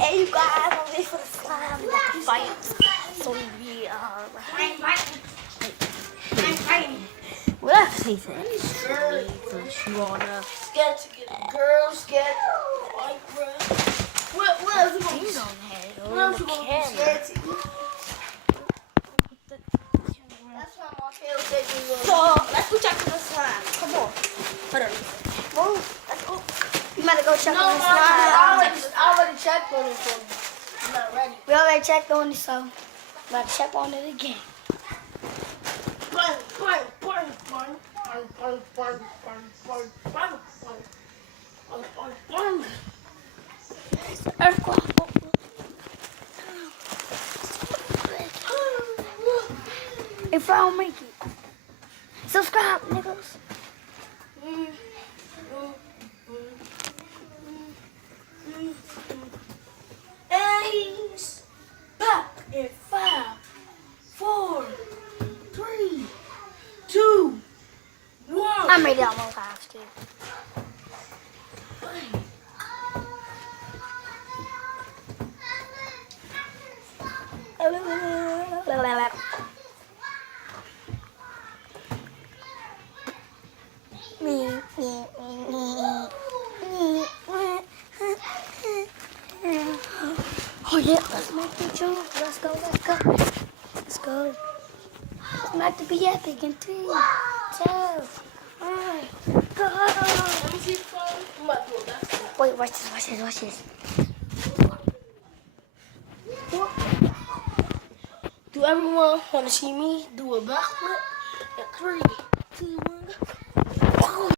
Hey, you guys, I'm ready for the slime fight. So we are. Whatever he said. You wanna. Scared to get a girl, scared to like, bro. What else you gonna be? What else you gonna be scared to eat? That's why Markel said you were. So, let's go check for the slime. Come on. Hold on. Move. Let's go. You might go check No, on the Markel, slime. I already checked on it for you. I'm not ready. We already checked on it, so we gotta check on it again. Bang, bang, bang, bang, bang, bang, bang, bang, bang, bang, bang, bang, bang. Earthquake. If I don't make it, subscribe, niggas. Ace, back in 5, 4, 3, 2, 1. I'm ready. I won't have to. Oh yeah, let's make the jump. Let's go, let's go. Let's go. Let's make the be epic in 3, 2, 1, go. Let me see the phone. I'm about to do it. That's it. Wait, watch this, watch this, watch this. Do everyone want to see me do a backflip? In 3, 2, 1, go.